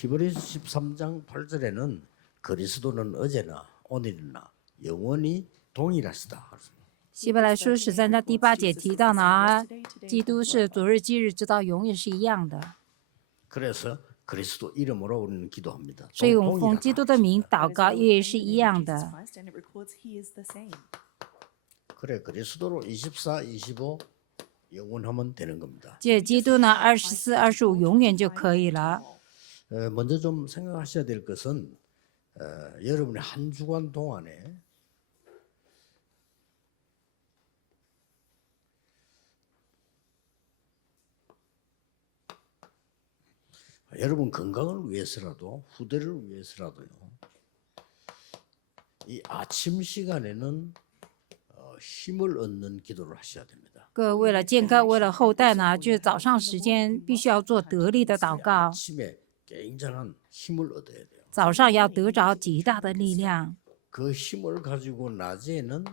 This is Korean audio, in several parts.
히브리서 13장 8절에는 그리스도는 어제나 오늘이나 영원히 동일하시다. 希伯来书13章第8节提到呢，基督是昨日、今日，直到永远是一样的。 그래서 그리스도 이름으로 우리는 기도합니다. 所以我们奉基督的名祷告，也是一样的。 그래 그리스도로 24, 25 영원하면 되는 겁니다. 借基督呢，24、25永远就可以了。 먼저 좀 생각하셔야 될 것은 여러분이 한 주간 동안에 여러분 건강을 위해서라도 후대를 위해서라도요. 이 아침 시간에는 힘을 얻는 기도를 하셔야 됩니다. 各位为了健康，为了后代呢，就是早上时间必须要做得力的祷告， 아침에 굉장한 힘을 얻어야 돼요. 早上要得着极大的力量。 그 힘을 가지고 낮에는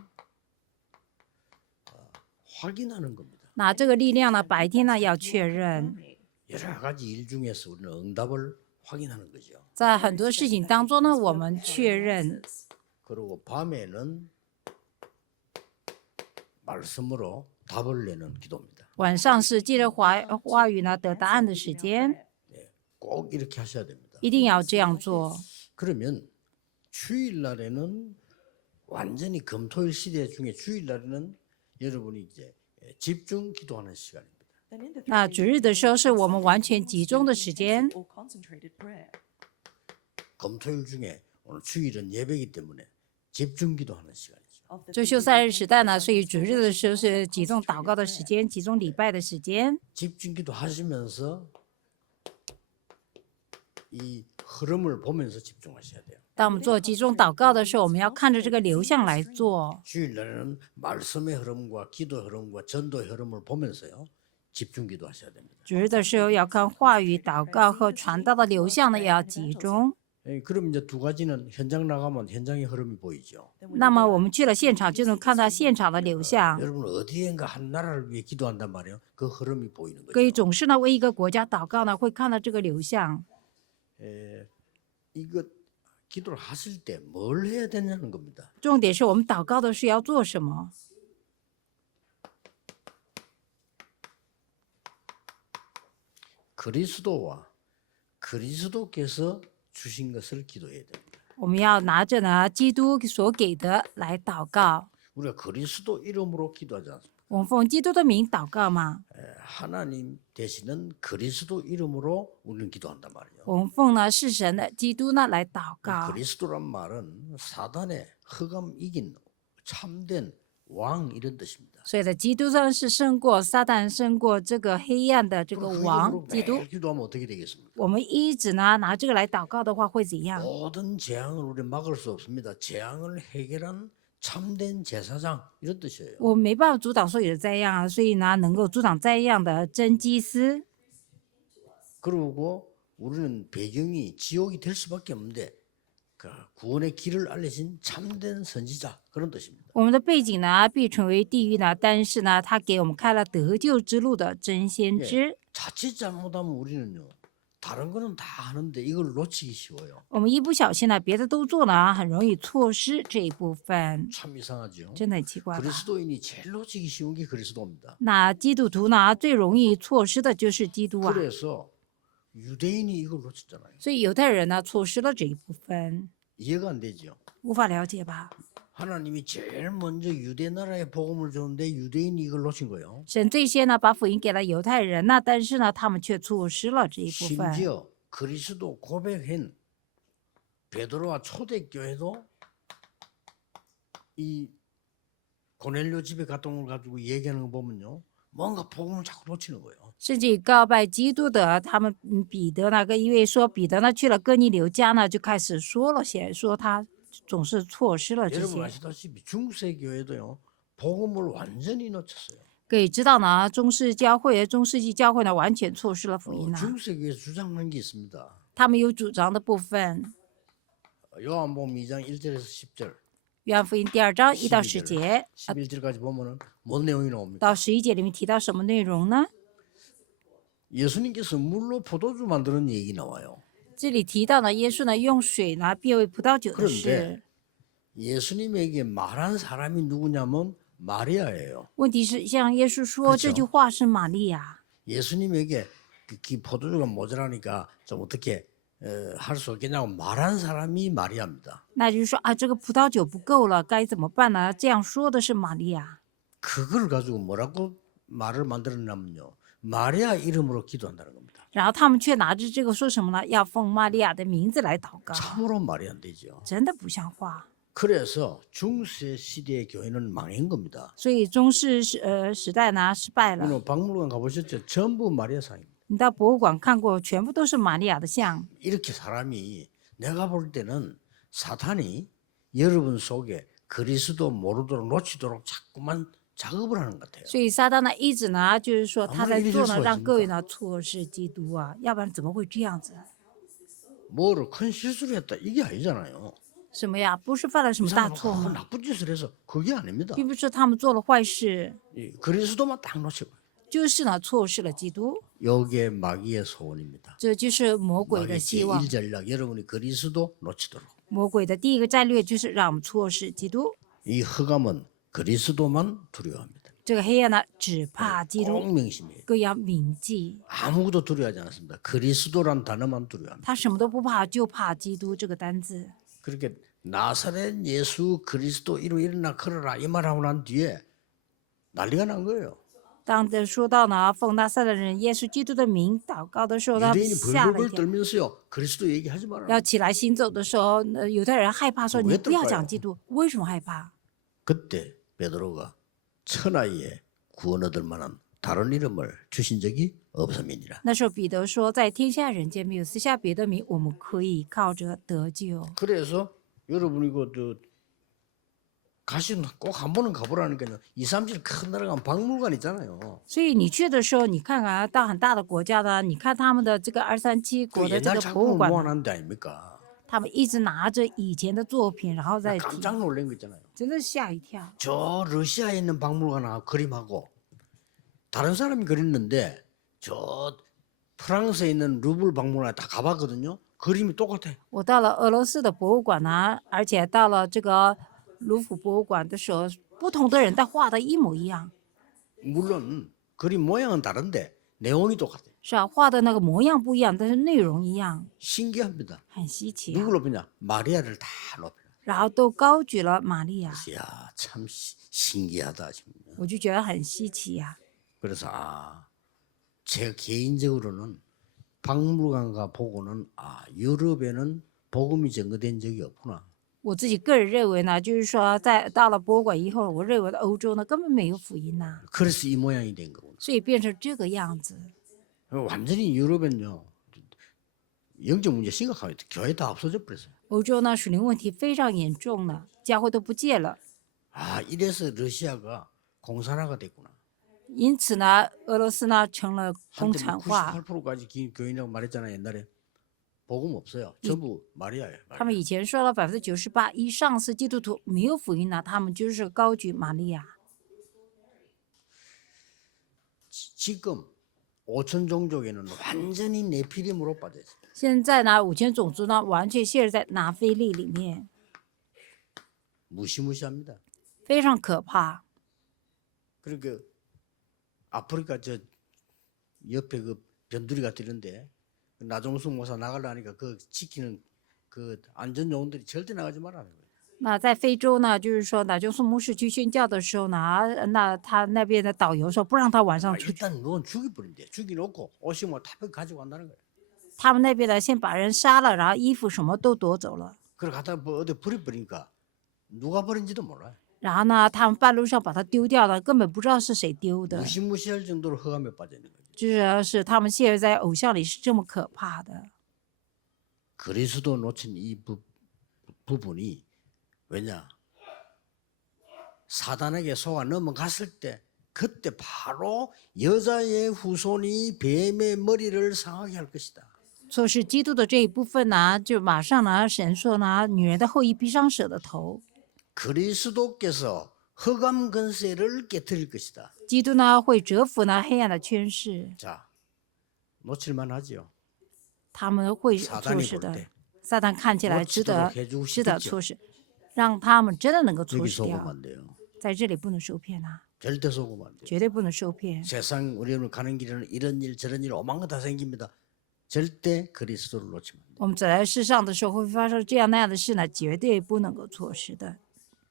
확인하는 겁니다. 那这个力量呢，白天呢要确认， 여러 가지 일 중에서 우리는 응답을 확인하는 거죠. 在很多事情当中呢，我们确认。 그리고 밤에는 말씀으로 답을 내는 기도입니다. 晚上是借着话语呢得答案的时间， 꼭 이렇게 하셔야 됩니다. 一定要这样做。 그러면 주일날에는 완전히 금토일 시대 중에 주일날에는 여러분이 이제 집중 기도하는 시간입니다. 那主日的时候是我们完全集中的时间。 금토일 중에 오늘 주일은 예배이기 때문에 집중 기도하는 시간이죠. 周休3日时代呢，所以主日的时候是集中祷告的时间，集中礼拜的时间。 집중 기도하시면서 이 흐름을 보면서 집중하셔야 돼요. 当我们做集中祷告的时候，我们要看着这个流向来做。 주일날에는 말씀의 흐름과 기도 흐름과 전도의 흐름을 보면서요. 집중 기도하셔야 됩니다. 主日的时候要看话语、祷告和传道的流向呢，也要集中。 그럼 이제 두 가지는 현장 나가면 현장의 흐름이 보이죠. 那么我们去了现场，就能看到现场的流向。 여러분 어디엔가 한 나라를 위해 기도한단 말이에요. 그 흐름이 보이는 可以 거죠. 总是呢为一个国家祷告呢，会看到这个流向。 이거 기도를 하실 때 뭘 해야 되냐는 겁니다. 重点是我们祷告的是要做什么。 그리스도와 그리스도께서 주신 것을 기도해야 됩니다. 我们要拿着呢基督所给的来祷告。 우리가 그리스도 이름으로 기도하지 않습니까? 我们奉基督的名祷告嘛。 하나님 되시는 그리스도 이름으로 우리는 기도한단 말이에요. 我们奉呢是神的基督呢来祷告。 그리스도란 말은 사단의 흑암 이긴 참된 왕 이런 뜻입니다. 所以呢，基督上是胜过撒旦，胜过这个黑暗的这个 그 王 이름으로 基督。 매일 기도하면 어떻게 되겠습니까? 我们一直呢拿这个来祷告的话，会怎样？ 모든 재앙을 우리 막을 수 없습니다. 재앙을 해결한 참된 제사장 이런 뜻이에요. 我们没办法阻挡所有的灾殃啊，所以呢，能够阻挡灾殃的真祭司。 그리고 우리는 배경이 지옥이 될 수밖에 없는데 그 구원의 길을 알려진 참된 선지자 그런 뜻입니다. 我们的背景呢，必成为地狱呢，但是呢，他给我们开了得救之路的真先知。 자칫 잘못하면 우리는요 다른 거는 다 하는데 이걸 놓치기 쉬워요. 我们一不小心呢，别的都做了，很容易错失这一部分， 참 이상하죠. 真的很奇怪吧？ 그리스도인이 제일 놓치기 쉬운 게 그리스도입니다. 那基督徒呢，最容易错失的就是基督啊。 그래서 유대인이 이걸 놓쳤잖아요. 所以犹太人呢，错失了这一部分， 이해가 안 되죠. 无法了解吧？ 하나님이 제일 먼저 유대 나라에 복음을 줬는데 유대인이 이걸 놓친 거예요. 神最先呢，把福音给了犹太人呢，但是呢，他们却错失了这一部分。 심지어 그리스도 고백한 베드로와 초대교회도 이 고넬료 집에 갔다 온 걸 가지고 얘기하는 거 보면요. 뭔가 복음을 자꾸 놓치는 거예요. 甚至于告拜基督的他们，彼得那个因为说彼得呢去了哥尼流家呢，就开始说了些，说他总是错失了这 여러분 些。 아시다시피 중세 교회도요. 복음을 완전히 놓쳤어요. 可以知道呢，中世教会、中世纪教会呢，完全错失了福音呢。 중세 교회에서 주장하는 게 있습니다. 他们有主张的部分， 요한복음 2장 1절에서 10절, 约翰福音第2章1到10节， 11절까지 보면은 뭔 내용이 나옵니까? 到11节里面提到什么内容呢？ 예수님께서 물로 포도주 만드는 얘기 나와요. 这里提到呢，耶稣呢用水呢变为葡萄酒的 그런데 事。 예수님에게 말한 사람이 누구냐면 마리아예요. 问题是，像耶稣说 그렇죠 这句话是玛利亚， 예수님에게 그 포도주가 모자라니까 좀 어떻게 할 수 없겠냐고 말한 사람이 마리아입니다. 那就是说啊，这个葡萄酒不够了，该怎么办呢？这样说的是玛利亚。 그걸 가지고 뭐라고 말을 만들었냐면요. 마리아 이름으로 기도한다는 겁니다. 然后他们却拿着这个说什么呢？要奉玛利亚的名字来祷告， 참으로 말이 안 되죠. 真的不像话。 그래서 중세 시대의 교회는 망한 겁니다. 所以中世时代呢失败了。 여러분 박물관 가보셨죠? 전부 마리아 상입니다. 你到博物馆看过，全部都是玛利亚的像。 이렇게 사람이 내가 볼 때는 사탄이 여러분 속에 그리스도 모르도록 놓치도록 자꾸만 작업을 하는 것 같아요. 所以撒旦呢一直呢就是说他在 아무리 做 이럴 呢， 수가 让各位 있습니까? 呢错失基督啊，要不然怎么会这样子？ 뭐를 큰 실수를 했다 이게 아니잖아요. 什么呀？不是犯了什么大 이상하고 错吗？ 나쁜 짓을 해서 그게 아닙니다. 并不是他们做了坏事， 이 그리스도만 딱 놓치고 就是呢错失了基督。 여기에 마귀의 소원입니다. 这就是魔鬼的 마귀의 希望。 제1전략 여러분이 그리스도 놓치도록. 魔鬼的第一个战略就是让我们错失基督。 이 흑암은 그리스도만 두려워합니다. 这个黑暗呢，只怕基督， 꼭 명심해요. 更要铭记。 아무것도 두려워하지 않습니다. 그리스도란 단어만 두려워합니다. 他什么都不怕，就怕基督这个单字。 그렇게 나사렛 예수 그리스도 이로 일어나 걸어라 이 말하고 난 뒤에 난리가 난 거예요. 当这说到呢，奉拿撒勒人耶稣基督的名祷告的时候，他们 유대인이 吓了一 벌벌벌 跳。 떨면서요. 그리스도 얘기하지 마라. 要起来行走的时候，犹太人害怕说：“为你不要 떨까요 讲基督。”为什么害怕？ 그때 베드로가 천하에 구원 얻을 만한 다른 이름을 주신 적이 없음이니라. 那时候彼得说：“在天下人间没有私下别的名，我们可以靠着得救。” 그래서 여러분 이거 가시면 꼭 한 번은 가보라니까요. 2, 3일 큰 나라 가면 박물관 있잖아요. 所以你去的时候，你看看啊，到很大的国家呢，你看他们的这个237 그 国的这 옛날 个博物 작품을 馆， 모아놨는 데 아닙니까? 他们一直拿着以前的作品，然后再提， 깜짝 놀란 거 있잖아요. 真的吓一跳。 저 러시아에 있는 박물관하고 그림하고 다른 사람이 그렸는데 저 프랑스에 있는 루블 박물관에 다 가봤거든요. 그림이 똑같아. 我到了俄罗斯的博物馆呢，而且到了这个卢浮博物馆的时候，不同的人他画的一模一样， 물론 그림 모양은 다른데 내용이 똑같아. 是啊，画的那个模样不一样，但是内容一样， 신기합니다. 很稀奇、啊。 누굴 높이냐? 마리아를 다 높여. 然后都高举了玛利亚， 야, 참 신기하다 지금. 我就觉得很稀奇呀、 그래서 제가 개인적으로는 박물관가 보고는 유럽에는 복음이 전거된 적이 없구나. 我自己个人认为呢，就是说在到了博物馆以后，我认为的欧洲呢根本没有福音呐、 그래서 이 모양이 된 거구나. 所以变成这个样子。 완전히 유럽은요 영적 문제 심각합니다. 교회 다 없어져 버렸어요. 欧洲呢属灵问题非常严重了，教会都不见了。 이래서 러시아가 공산화가 됐구나. 因此呢，俄罗斯呢成了共 한때 产化。 98%까지 교인이라고 말했잖아요. 옛날에 복음 없어요. 전부 마리아예요. 他们以前说了98%以上是基督徒，没有福音呢，他们就是高举玛利亚。 지금 5천 종족에는 완전히 네피림으로 빠져 있어요. 现在呢，5000种族呢完全陷入在拿非利里面， 무시무시합니다. 非常可怕。 그러니까 아프리카 저 옆에 그 변두리 같은 이런데 나종숙 모사 나가려니까 그 지키는 그 안전 요원들이 절대 나가지 말라는 거예요. 那在非洲呢，就是说哪就牧师去宣教的时候呢，那他那边的导游说不让他晚上出去， 일단 누군 죽여버린대. 죽여놓고 오시면 탑에 가지고 간다는 거예요. 他们那边的先把人杀了，然后衣服什么都夺走了， 그래 갖다 뭐 어디 버려버리니까 누가 버린지도 몰라요. 然后呢，他们半路上把他丢掉了，根本不知道是谁丢的， 무시무시할 정도로 허감에 빠져 있는 거죠. 就是他们陷入在偶像里是这么可怕的。 그리스도 놓친 이 부분이 왜냐? 사단에게 속아 넘어갔을 때 그때 바로 여자의 후손이 뱀의 머리를 상하게 할 것이다. 错失基督的这一部分呢，就马上呢，神说呢，女人的后裔必伤蛇的头。 그리스도께서 흑암 권세를 깨뜨릴 것이다. 基督呢会折服呢黑暗的权势， 자, 놓칠만 하지요. 他们会 사단이 措施 볼 的 때 。撒旦看起来值得 멋지도록 해주고 值得 싶겠죠. 措施，让他们真的能够措 여기 施 속으면 掉。 안 돼요. 在这里不能受骗啊， 절대 속으면 안 돼요. 绝对不能受骗。 세상 우리는 가는 길에는 이런 일 저런 일 오만 거 다 생깁니다. 절대 그리스도를 놓치면 안 돼요. 我们走在世上的时候会发生这样那样的事呢，绝对不能够错失的。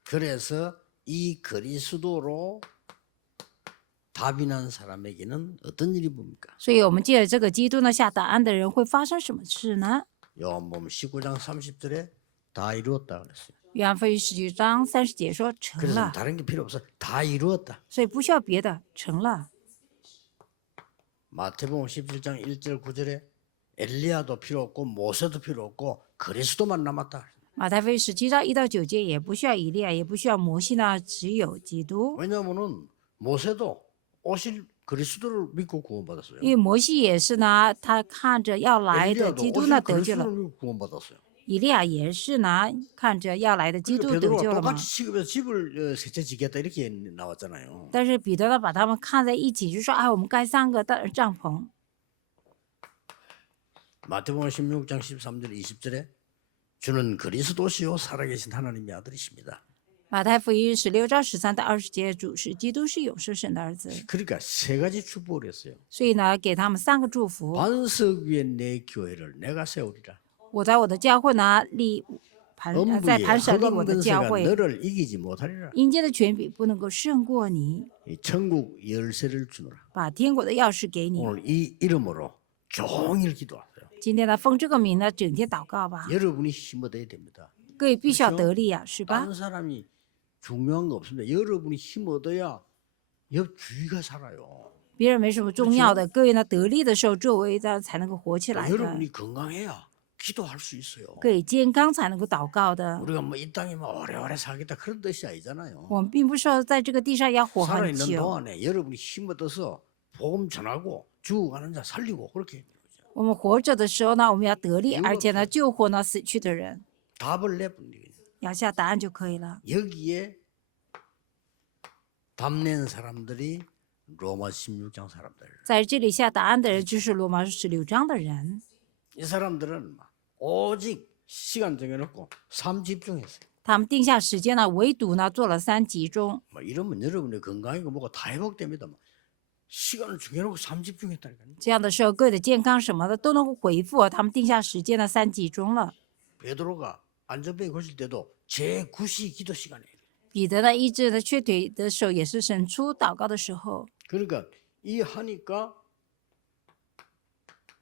그래서 이 그리스도로 답이 난 사람에게는 어떤 일이 뭡니까? 所以，我们借着这个基督呢下答案的人会发生什么事呢？ 요한복음 19장 30절에 다 이루었다 그랬어요. 约翰福音19章30节说成 그래서 了， 다른 게 필요 없어. 다 이루었다. 所以不需要别的，成了。 마태복음 17장 1절 9절에 엘리야도 필요 없고 모세도 필요 없고 그리스도만 남았다. 马太福音17章1到9节也不需要以利亚，也不需要摩西呢，只有基督。 왜냐하면은 모세도 오실 그리스도를 믿고 구원받았어요. 因为摩西也是呢，他看着要来的 엘리야도 基督 오실 呢得救了， 그리스도를 믿고 구원받았어요. 以利亚也是呢，看着要来的基 그러니까 督得 베드로가 救了嘛。 똑같이 취급해서 집을 셋째 지겠다 이렇게 나왔잖아요. 但是彼得呢，把他们看在一起，就说：“哎，我们盖3个大帐篷。” 마태복음 16장 13절 20절에 주는 그리스도시요 살아계신 하나님의 아들이십니다. 马太福音16章13到20节，主是基督，是永生神的儿子。 그러니까 세 가지 축복을 했어요. 所以呢，给他们3个祝福。 반석 위에 내 교회를 내가 세우리라. 我在我的教会呢立在 음부의 磐石立我 흑암 的教 근세가 会， 너를 이기지 못하리라. 阴间的权柄不能够胜过你， 이 천국 열쇠를 주노라. 把天国的钥匙给你。 오늘 이 이름으로 종일 기도하세요. 今天呢，奉这个名呢，整天祷告吧。 여러분이 힘 얻어야 됩니다. 各位必须要得力呀，是吧？ 다른 사람이 중요한 거 없습니다. 여러분이 힘 얻어야 옆 주위가 살아요. 别人没什么重要的，各位呢得力的时候，周围的才能够活起来的。 여러분이 건강해야 기도할 수 있어요. 各位健康才能够祷告的。 우리가 뭐 이 땅에 뭐 오래오래 살겠다 그런 뜻이 아니잖아요. 我们并不是说在这个地上要活很 살아있는 久， 동안에 여러분이 힘 얻어서 복음 전하고 죽어가는 자 살리고 그렇게 我们活着的时候呢，我们要得力， 이유가 而且呢救活呢死去的人， 답을 내뿐이에요. 要下答案就可以了。 여기에 답낸 사람들이 로마 16장 사람들. 在这里下答案的人就是罗马书16章的人， 이 사람들은 오직 시간 정해놓고 삶 집중했어요. 他们定下时间呢，唯独呢做了3集中。 뭐 이러면 여러분의 건강이고 뭐가 다 회복됩니다. 뭐 시간을 정해놓고 삶 집중했다니까요. 这样的时候，各位的健康什么的都能够恢复。他们定下时间呢3集中了。 베드로가 안전병이 고칠 때도 제9시 기도 시간이에요. 彼得呢医治他瘸腿的时候，也是神出祷告的时候。 그러니까 이 하니까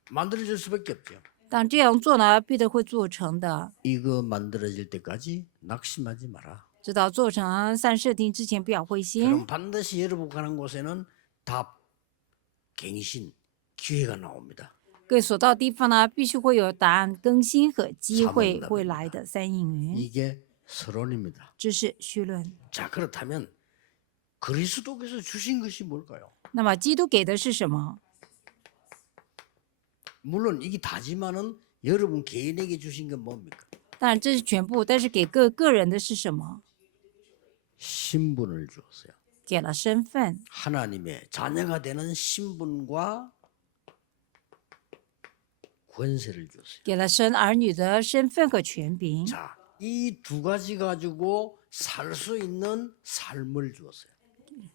만들어질 수밖에 없죠. 当这样做呢，必定会做成的。 이거 만들어질 때까지 낙심하지 마라. 直到做成散设定之前，不要灰心。 그럼 반드시 여러분 가는 곳에는 답, 갱신, 기회가 나옵니다. 各位所到地方呢，必须会有答案更新和机会 사망답입니다. 会来的3应允。 이게 서론입니다. 这是绪论。 자 그렇다면 그리스도께서 주신 것이 뭘까요? 那么基督给的是什么？ 물론 이게 다지만은 여러분 개인에게 주신 건 뭡니까? 当然这是全部，但是给个人的是什么？ 신분을 주었어요. 给了身份， 하나님의 자녀가 되는 신분과 권세를 주었어요. 给了神儿女的身份和权柄。 자, 이 두 가지 가지고 살 수 있는 삶을 주었어요.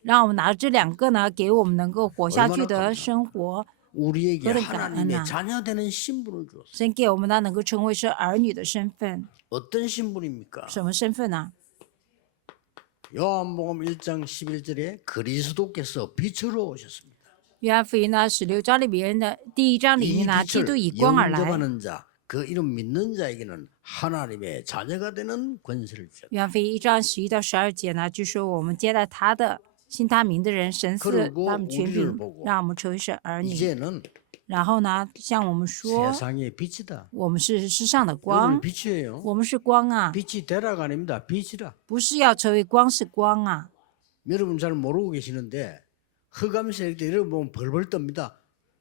让我们拿这2个呢，给我们能够活下去 얼마나 的 감사합니까? 生活。 우리에게 그런 하나님의 거구나. 자녀 되는 신분을 주었어요. 神给我们呢，能够成为是儿女的身份。 어떤 신분입니까? 什么身份呢？ 요한복음 1장 11절에 그리스도께서 빛으로 오셨습니다. 约翰福音呢16章里面的第1章里 이 面呢，基督 빛을 以光而来。 영접하는 자, 그 이름 믿는 자에게는 하나님의 자녀가 되는 권세를 주셨다. 约翰福音1章11到12节呢，就说我们接待他的信他名的人，神赐 그리고 他们权 우리를 柄 보고 ，让我们成为是儿女。 이제는 然后呢，向我们说， 세상의 빛이다. 我们是世上的 여러분 光， 빛이에요. 我们是光啊， 빛이 대라가 아닙니다. 빛이라. 不是要成为光，是光啊。 여러분 잘 모르고 계시는데 흑암색 때 여러분 보면 벌벌 떱니다.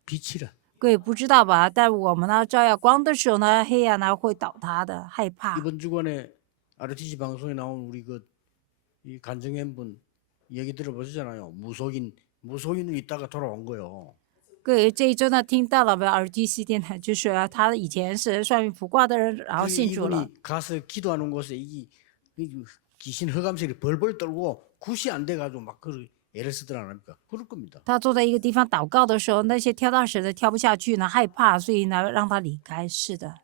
빛이라. 各位不知道吧？但我们呢，照耀光的时候呢，黑暗呢会倒塌的，害怕。 이번 주간에 RTC 방송에 나온 우리 이 간증한 분 얘기 들어보셨잖아요. 무속인으로 있다가 돌아온 거요. 各位这一周呢，听到了没有 ？RTC 电台就是他以前是算命卜卦的人，然后 그 信主了。 이분이 가서 기도하는 곳에 이 귀신 흑암색이 벌벌 떨고 굿이 안 돼가지고 막 그 애를 쓰더라 안 합니까? 그럴 겁니다. 他坐在一个地方祷告的时候，那些跳大神的跳不下去呢，害怕，所以呢让他离开。是的，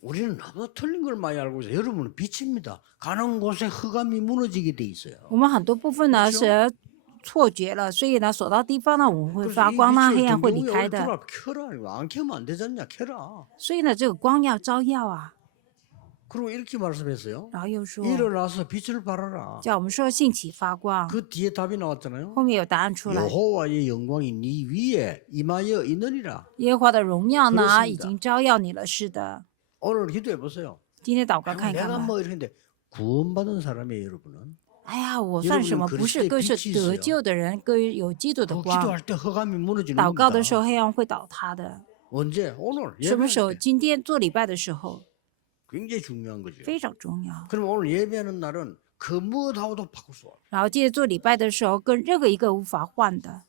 우리는 너무 틀린 걸 많이 알고 있어요. 여러분은 빛입니다. 가는 곳에 흑암이 무너지게 돼 있어요. 我们很多部分呢是错觉了，所以呢所到地方呢我们会 그래서 发 이 光呢， 빛을 黑暗会 등경 离 위에 开的。 올려라 켜라 이거 안 켜면 안 되잖냐 켜라. 所以呢这个光要照耀啊。 그리고 이렇게 말씀했어요. 然后又说 일어나서 빛을 발하라. 叫我们说兴起发光， 그 뒤에 답이 나왔잖아요. 后面有答案出来。 여호와의 영광이 네 위에 임하여 있느니라. 耶和华的荣耀呢 그렇습니다 已经照耀你了。是的， 오늘 기도해 보세요. 今天祷告 아이고, 看一看 내가 吧。 뭐 이런데 구원받은 사람이에요, 여러분은. 哎呀，我算什么？不是，各是得救的人，各有基督的 그 光。 기도할 때 흑암이 무너지는 祷告的时 겁니다. 候，黑暗会倒塌的。 언제? 오늘 什么时候？ 예배할 때. 今天做礼拜的时候 굉장히 중요한 거죠. 非常重要。 그럼 오늘 예배하는 날은 그 무엇하고도 바꿀 수 없어요. 然后接着做礼拜的时候，跟任何一个无法换的。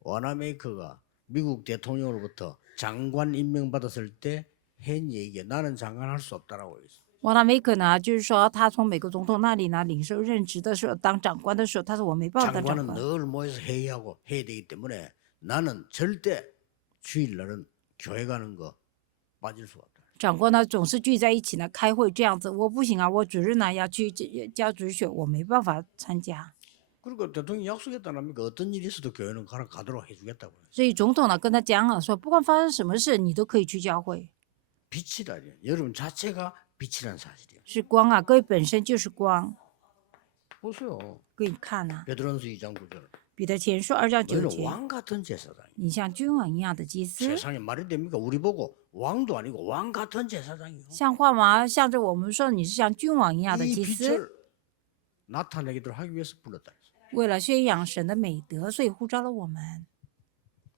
와나메이커가 미국 대통령으로부터 장관 임명받았을 때 한 얘기에 나는 장관 할 수 없다라고 했어요. 瓦纳梅克呢，就是说他从美国总统那里呢领受任职的时候，当长官的时候，他说我没办法当长 장관은 官。 늘 모여서 회의하고 해야 되기 때문에 나는 절대 주일날은 교회 가는 거 빠질 수가 없다. 长官呢总是聚在一起呢开会这样子，我不行啊，我主日呢要去教主日学，我没办法参加。 그리고 대통령이 약속했다랍니까? 어떤 일이 있어도 교회는 가도록 해주겠다고. 所以总统呢跟他讲了，说不管发生什么事，你都可以去教会。 빛이다. 여러분 자체가 빛이라는 사실이에요. 是光啊，各位本身就是光。 보세요. 各位看啊， 베드로전서 2장 9절. 彼得前书2章9 너희는 节， 왕 같은 제사장. 你像君王一样的祭司， 세상에 말이 됩니까? 우리 보고 왕도 아니고 왕 같은 제사장이요. 像话吗？向着我们说你是像君王一样的 이 祭司， 빛을 나타내기를 하기 위해서 불렀다. 为了宣扬神的美德，所以呼召了我们。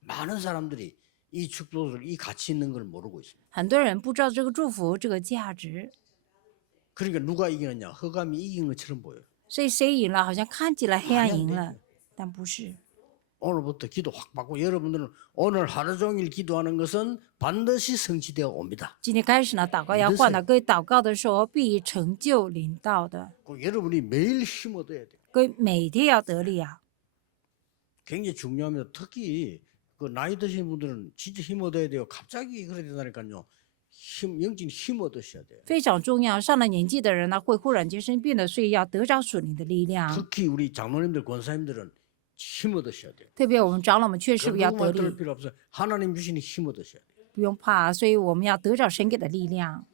많은 사람들이 이 축복을 이 가치 있는 걸 모르고 있습니다. 很多人不知道这个祝福这个价值， 그러니까 누가 이기느냐? 흑암이 이긴 것처럼 보여요. 所以谁赢了，好像看起来黑暗赢 말이 了 안 ，但不是。 오늘부터 기도 확 받고 여러분들은 오늘 하루 종일 기도하는 것은 반드시 성취되어 옵니다. 今天开始呢，祷告要换了，各位祷告的时候必成就临到的， 꼭 여러분이 매일 힘 얻어야 돼요. 各位每天要得力啊。 굉장히 중요합니다. 특히 그 나이 드신 분들은 진짜 힘 얻어야 돼요. 갑자기 그래야 된다니까요. 영적인 힘 얻으셔야 돼요. 非常重要，上了年纪的人呢，会忽然间生病的，所以要得着属灵的力量。 특히 우리 장로님들 권사님들은 힘 얻으셔야 돼요. 特别我们长老们确实要得 누구만 떨 力， 필요 없어요. 하나님 주시는 힘 얻으셔야 돼요. 不用怕，所以我们要得着神给的力量。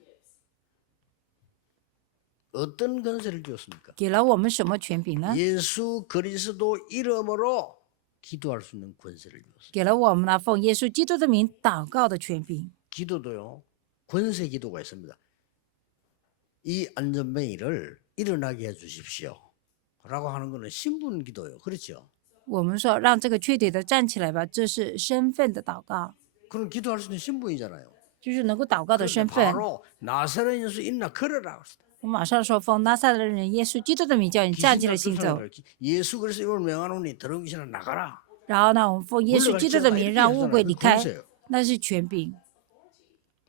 어떤 권세를 주었습니까? 给了我们什么权柄呢？ 예수 그리스도 이름으로 기도할 수 있는 권세를 주었어요. 给了我们呢奉耶稣基督的名祷告的权柄。 기도도요. 권세 기도가 있습니다. 이 안전뱅이를 일어나게 해 주십시오. 라고 하는 거는 신분 기도예요. 그렇죠? 我们说让这个缺腿的站起来吧，这是身份的祷告， 그럼 기도할 수 있는 신분이잖아요. 就是能够祷告的 그런데 身份。 바로 나사렛 예수 있나 걸어라. 我马上说奉拿撒勒人耶稣基督的名叫你站起来行走。 예수 그리스도 이름을 명하노니 더러운 귀신아 나가라. 然后呢，我们奉耶稣基督的名让污鬼离开， 권세예요. 那是权柄。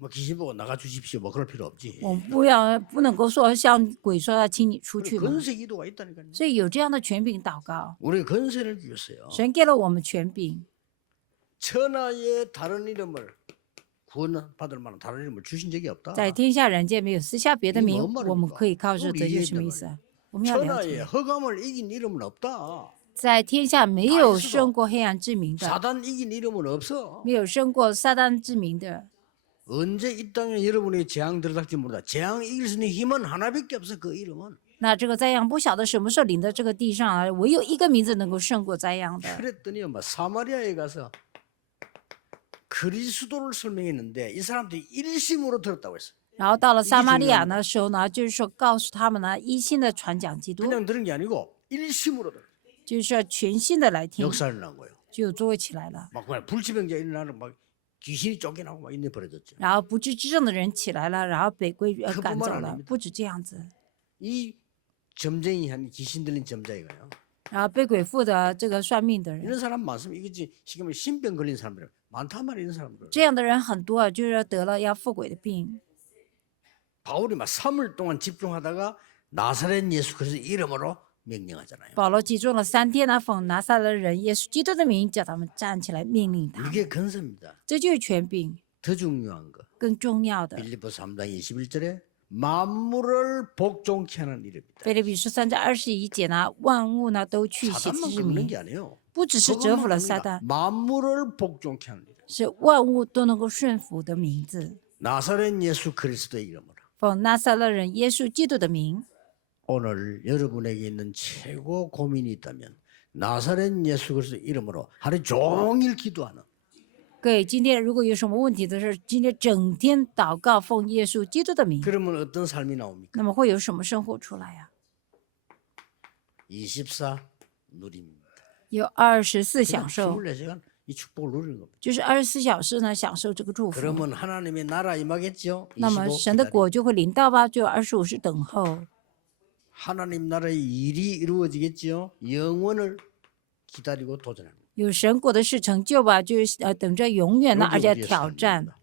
뭐 귀신 보고 나가 주십시오. 뭐 그럴 필요 없지. 我们不能够说像鬼说要请你出去嘛。 권세 기도가 있다니까요. 所以有这样的权柄祷告， 우리 권세를 주셨어요. 神给了我们权柄， 천하의 다른 이름을 구원받을 만한 다른 이름을 주신 적이 없다. 在天下人间没有私下别的名， 이게 뭔 我们 말입니까? 可以靠着 우리 得救 이해했단 什么意思啊？我们要了 천하에 解， 허감을 이긴 이름은 없다. 在天下没有胜过黑暗之名的， 사단 이긴 이름은 없어. 没有胜过撒旦之名的。 언제 이 땅에 여러분의 재앙 들어닥지 모르다. 재앙 이길 수 있는 힘은 하나밖에 없어. 그 이름은. 那这个灾殃不晓得什么时候临到这个地上啊，唯有一个名字能够胜过灾殃的。 그랬더니 뭐 사마리아에 가서 그리스도를 설명했는데 이 사람들이 일심으로 들었다고 했어. 然后到了撒玛利亚的时候呢，就是说告诉他们呢，一心的传讲基督， 그냥 들은 게 아니고 일심으로 들어. 就是说全心的来听， 역사를 난 거예요. 就有座位起来了。 막 그냥 불치병자 일어나는 막 귀신이 쫓겨나고 막 인내 버려졌죠. 然后不治之症的人起来了，然后被鬼 그뿐만 赶走了 아닙니다 。不止这样子， 이 점쟁이 한 귀신 들린 점쟁이가요. 然后被鬼附的这个算命的人， 이런 사람 많습니다. 이거지 지금 신병 걸린 사람들 많단 말이야. 이런 사람들. 这样的人很多，就是得了要附鬼的病。 바울이 막 3일 동안 집중하다가 나사렛 예수 그리스도 이름으로 명령하잖아요. 保罗集中了3天呢，奉拿撒勒人耶稣基督的名，叫他们站起来，命令他们。 이게 근세입니다. 这就是权柄， 더 중요한 거. 更重要的。 빌립보 3장 21절에 만물을 복종케 하는 이름이다. 腓立比书3章21节呢，万物呢都去写 사단만 之 긁는 名 게 ， 아니에요. 不只是折服 그것만 了 긁는 撒 거야. 旦， 만물을 복종케 하는 이름. 是万物都能够顺服的名字。 나사렛 예수 그리스도의 이름으로. 奉拿撒勒人耶稣基督的名， 오늘 여러분에게 있는 최고 고민이 있다면 나사렛 예수 그리스도의 이름으로 하루 종일 기도하는 各位，今天如果有什么问题的是，今天整天祷告奉耶稣基督的名， 그러면 어떤 삶이 나옵니까? 那么会有什么生活出来呀、 24 누립니다. 有24享受， 24시간 이 축복을 누리는 겁니다. 就是24小时呢享受这个祝福。 그러면 하나님의 나라 임하겠죠? 那么 25神的 기다리고. 国就会临到吧，就25是等候。 하나님 나라의 일이 이루어지겠죠? 영원을 기다리고 도전합니다. 有神国的事成就吧，就是等着永远呢， 여기 而且 우리의 挑战。 삶입니다.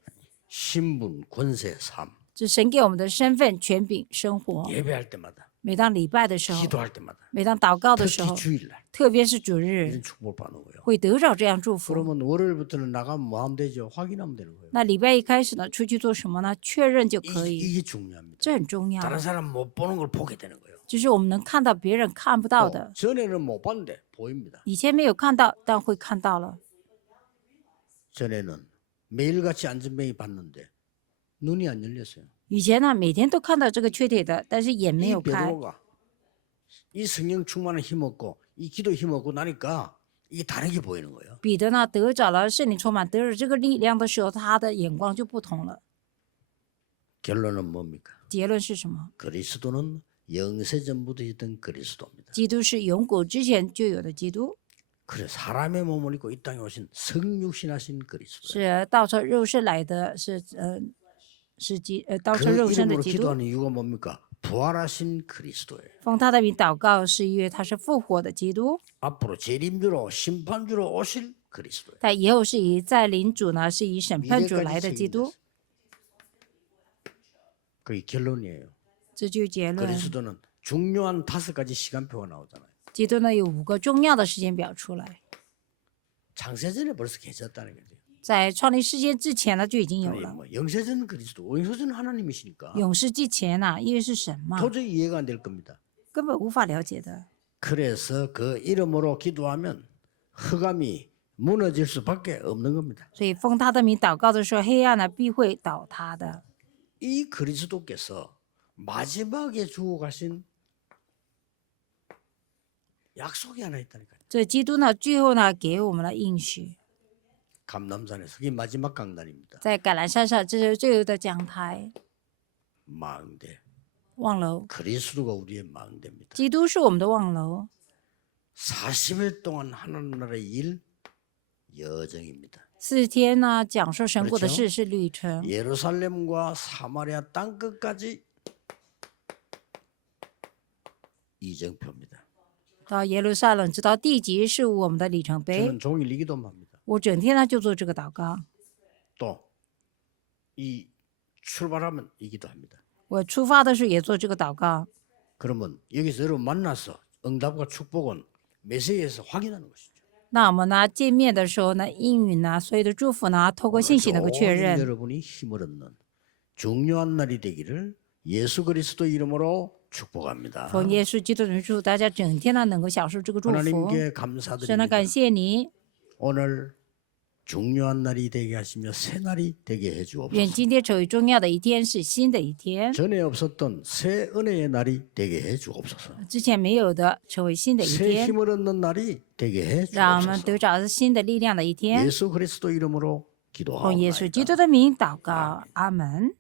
신분, 권세, 삶. 这神给我们的身份、权柄、生活。 예배할 때마다, 每当礼拜的时候， 기도할 때마다, 每当祷告的时 특히 候， 주일날 特别是主日 이런 ， 축복을 받는 거예요. 会得着这样祝福。 그러면 월요일부터는 나가면 뭐 하면 되죠? 확인하면 되는 거예요. 那礼拜一开始呢，出去做什么呢？确认就可以， 이게 중요합니다. 这很重要。 다른 사람 못 보는 걸 보게 되는 거예요. 就是我们能看到别人看不到的， 전에는 못 봤는데 보입니다. 以前没有看到，但会看到了。 전에는 매일같이 안전뱅이 봤는데 눈이 안 열렸어요. 以前呢，每天都看到这个缺铁的，但是眼没 이 有开。 베드로가 이 성령 충만을 힘없고 이 기도 힘없고 나니까 이게 다르게 보이는 거예요. 彼得呢，得着了圣灵充满，得着这个力量的时候，他的眼光就不同了。 결론은 뭡니까? 结论是什么？ 그리스도는 영세전부터 있던 그리스도입니다. 基督是永古之前就有的基督， 그래 사람의 몸을 입고 이 땅에 오신 성육신하신 그리스도. 是道成肉身来的，道成 그 肉身的 이름으로 基督。 기도하는 이유가 뭡니까? 부활하신 그리스도예요. 奉他的名祷告，是因为他是复活的基督。 앞으로 재림주로 심판주로 오실 그리스도예요. 他以后是以在临主呢，是以审判主来 미래까지 的基督 책임졌어요. 。 그게 결론이에요. 这就是结论。 그리스도는 중요한 5가지 시간표가 나오잖아요. 基督呢有5个重要的时间表出来， 창세전에 벌써 계셨다는 거죠. 在创立世界之前呢就已经有 아니, 了。 뭐 영세전 그리스도, 영세전 하나님이시니까 永世之前呢，因为是神嘛， 도저히 이해가 안 될 겁니다. 根本无法了解的。 그래서 그 이름으로 기도하면 흑암이 무너질 수밖에 없는 겁니다. 所以奉他的名祷告的时候，黑暗呢必会倒塌的。 이 그리스도께서 마지막에 주고 가신 약속이 하나 있다니까요. 这基督呢，最后呢给我们了应许， 감남산에서 그게 마지막 강단입니다. 在橄榄山上，这是最后的讲台 망대. 望楼。 그리스도가 우리의 망대입니다. 基督是我们的望楼， 40일 동안 하나님 나라의 일 여정입니다. 4天呢讲述神国的 그렇죠 事是旅程， 예루살렘과 사마리아 땅 끝까지 이정표입니다. 到耶路撒冷直到地极是我们的里程碑。 저는 종일 이 기도만 합니다. 我整天呢就做这个祷告， 또 이 출발하면 이 기도합니다. 我出发的时候也做这个祷告。 그러면 여기서 여러분 만나서 응답과 축복은 메시지에서 확인하는 것이죠. 那我们呢见面的时候呢，应允呢，所有的祝福呢，透过信息能够确 종일 认。 여러분이 힘을 얻는 중요한 날이 되기를 예수 그리스도 이름으로 축복합니다. 奉耶稣基督的名祝大家整天呢能够享受这个祝福。 하나님께 神呢 감사드립니다. 感谢你， 오늘 중요한 날이 되게 하시며 새 날이 되게 愿 해주옵소서. 今天成为重要的一天，是新的一天， 전에 없었던 새 은혜의 날이 되게 해주옵소서. 之前没有的成为新的一 새 天， 힘을 얻는 날이 되게 让我们 해주옵소서. 得着新的力量的一天。 예수 그리스도 이름으로 奉耶稣基 기도하옵나이다. 督的名祷告，阿门。